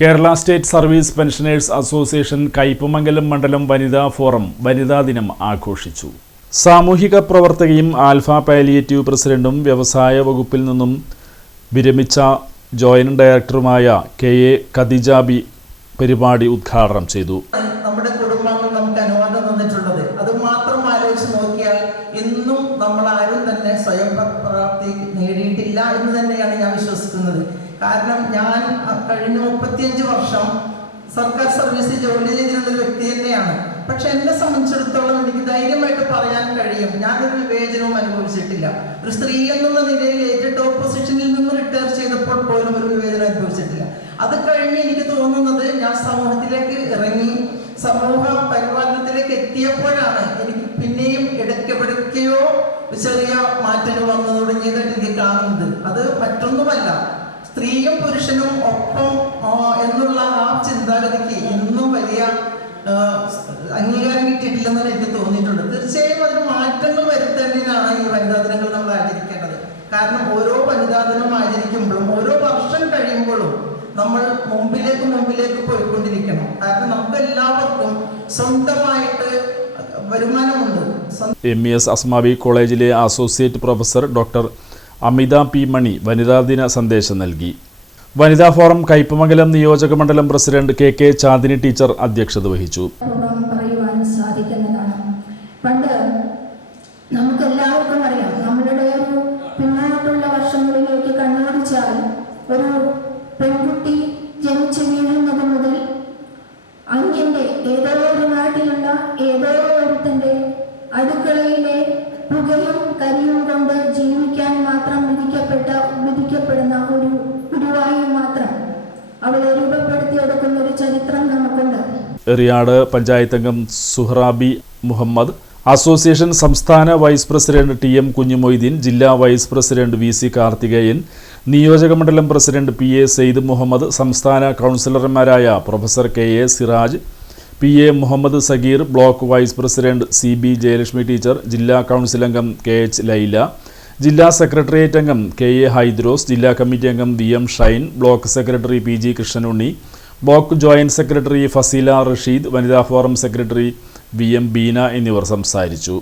Kerala state service pensioners association Kaipamangalam മണ്ഡലം വനിതാ forum വനിതാ ദിനം ആഘോഷിച്ചു. സാമൂഹിക പ്രവർത്തകയും ആൽഫ പാലിയേറ്റീവ് പ്രസിഡന്റും വ്യവസായ വകുപ്പിൽ നിന്നും വിരമിച്ച ജോയിന്റ് ഡയറക്ടറുമായ കെ.എ. ഖദീജ ബി പരിപാടി ഉദ്ഘാടനം ചെയ്തു. നമ്മുടെ കുടുംബാംഗങ്ങൾ നമുക്ക് അനുവാദം തന്നിട്ടുള്ളത് അത് മാത്രം ആലോചിച്ച് നോക്കിയാൽ ഇന്നും നമ്മൾ ആരും തന്നെ സ്വയം പ്രാപ്തി നേടിയിട്ടില്ല എന്ന് തന്നെയാണ് ഞാൻ വിശ്വസിക്കുന്നത്. കാരണം ഞാൻ കഴിഞ്ഞ 35 വർഷം സർക്കാർ സർവീസിൽ ജോലി ചെയ്തിരുന്ന ഒരു വ്യക്തി തന്നെയാണ്. പക്ഷെ എന്നെ സംബന്ധിച്ചിടത്തോളം എനിക്ക് ധൈര്യമായിട്ട് പറയാൻ കഴിയും, ഞാനൊരു വിവേചനവും അനുഭവിച്ചിട്ടില്ല. ഒരു സ്ത്രീ എന്നുള്ള നിലയിൽ ഏറ്റവും ടോപ്പ് പൊസിഷനിൽ നിന്ന് റിട്ടയർ ചെയ്തപ്പോൾ പോലും ഒരു വിവേചനം അനുഭവിച്ചിട്ടില്ല. അത് കഴിഞ്ഞ് എനിക്ക് തോന്നുന്നത് ഞാൻ സമൂഹത്തിലേക്ക് ഇറങ്ങി സമൂഹ പരിപാലനത്തിലേക്ക് എത്തിയപ്പോഴാണ് എനിക്ക് പിന്നെയും ഇടയ്ക്കെവിടേക്കോ ചെറിയ മാറ്റങ്ങൾ വന്നു തുടങ്ങിയതായിട്ട് എനിക്ക് കാണുന്നത്. അത് മറ്റൊന്നുമല്ല, സ്ത്രീയും പുരുഷനും ഒപ്പം എന്നുള്ള ആ ചിന്താഗതിക്ക് ഇന്നും വലിയ അംഗീകാരം കിട്ടിയിട്ടില്ലെന്നാണ് എനിക്ക് തോന്നിയിട്ടുണ്ട്. തീർച്ചയായും അതിന് മാറ്റങ്ങൾ വരുത്തേണ്ടതാണ് ഈ വനിതാ ദിനങ്ങൾ നമ്മൾ ആചരിക്കേണ്ടത്. കാരണം ഓരോ വനിതാ ദിനം ആചരിക്കുമ്പോഴും ഓരോ വർഷം കഴിയുമ്പോഴും നമ്മൾ മുമ്പിലേക്ക് പോയിക്കൊണ്ടിരിക്കണം. കാരണം നമുക്ക് എല്ലാവർക്കും സ്വന്തമായിട്ട് വരുമാനമുണ്ട്. MES അസ്മാവി കോളേജിലെ അസോസിയേറ്റ് പ്രൊഫസർ ഡോക്ടർ അമിത പി മണി വനിതാ ദിന സന്ദേശം നൽകി. വനിതാ ഫോറം കയ്പമംഗലം നിയോജക മണ്ഡലം പ്രസിഡന്റ് കെ ചാന്ദിനി ടീച്ചർ അധ്യക്ഷത വഹിച്ചു. പണ്ട് നമുക്ക് എല്ലാവർക്കും അറിയാം, നമ്മളുടെ ഒരു പിന്നോട്ടുള്ള വർഷങ്ങളിലേക്ക് കണ്ണോടിച്ചാൽ ഒരു പെൺകുട്ടി ജനിച്ചു വീഴുന്നത് മുതൽ അന്യന്റെ ഏതോ ഒരു നാട്ടിലുള്ള ഏതോ ഒരുത്തന്റെ അടുക്കളയിലെ പുകയും കരിയും കൊണ്ട് ജീവിക്കാൻ മാത്രം വിധിക്കപ്പെടുന്ന ഒരു ഗുരുവായി മാത്രം അവളെ രൂപപ്പെടുത്തിയെടുക്കുന്ന ഒരു ചരിത്രം നമുക്കുണ്ട്. എറിയാട് പഞ്ചായത്ത് അംഗം സുഹ്റാബി മുഹമ്മദ്, അസോസിയേഷൻ സംസ്ഥാന വൈസ് പ്രസിഡന്റ് TM കുഞ്ഞുമൊയ്തീൻ, ജില്ലാ വൈസ് പ്രസിഡന്റ് VC കാർത്തികേയൻ, നിയോജക മണ്ഡലം പ്രസിഡന്റ് PA സെയ്ദ് മുഹമ്മദ്, സംസ്ഥാന കൗൺസിലർമാരായ professor KA Siraj, PA Muhammad Sagheer, block vice president CB Jayalakshmi teacher, ജില്ലാ കൗൺസിൽ അംഗം KH ലൈല, ജില്ലാ സെക്രട്ടേറിയറ്റ് അംഗം KA ഹൈദ്രോസ്, ജില്ലാ കമ്മിറ്റി അംഗം VM ഷൈൻ, ബ്ലോക്ക് secretary PG Krishnanunni, block joint secretary Faseela Rasheed, വനിതാ ഫോറം സെക്രട്ടറി VM ബീന എന്നിവർ സംസാരിച്ചു.